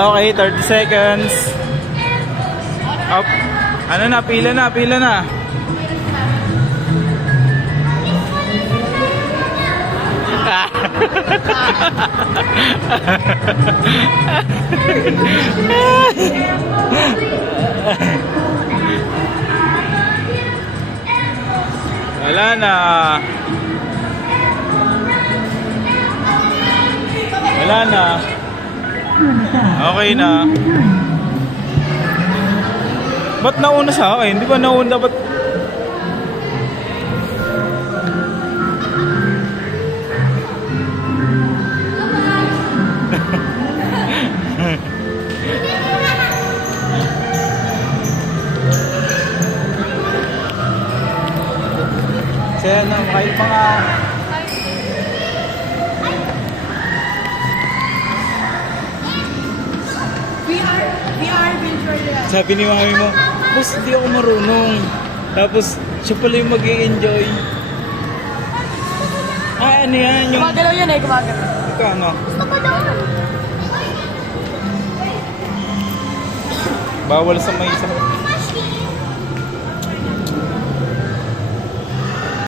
Okay, 30 seconds. Up. Ano na, pila na, pila na. Wala na. Wala na. Okay na. Ba't nauna sa akin? Di ba nauna dapat? Saya na, kahit mga... VR virtual reality. Sabi ni mami mo, boss, hindi ako marunong. Tapos, siya pala yung mag-i-enjoy. Ah, ano yan? Yung... Gumagalaw yan eh, gumagalaw. Ito ano? Gusto ko doon. Bawal sa may isang...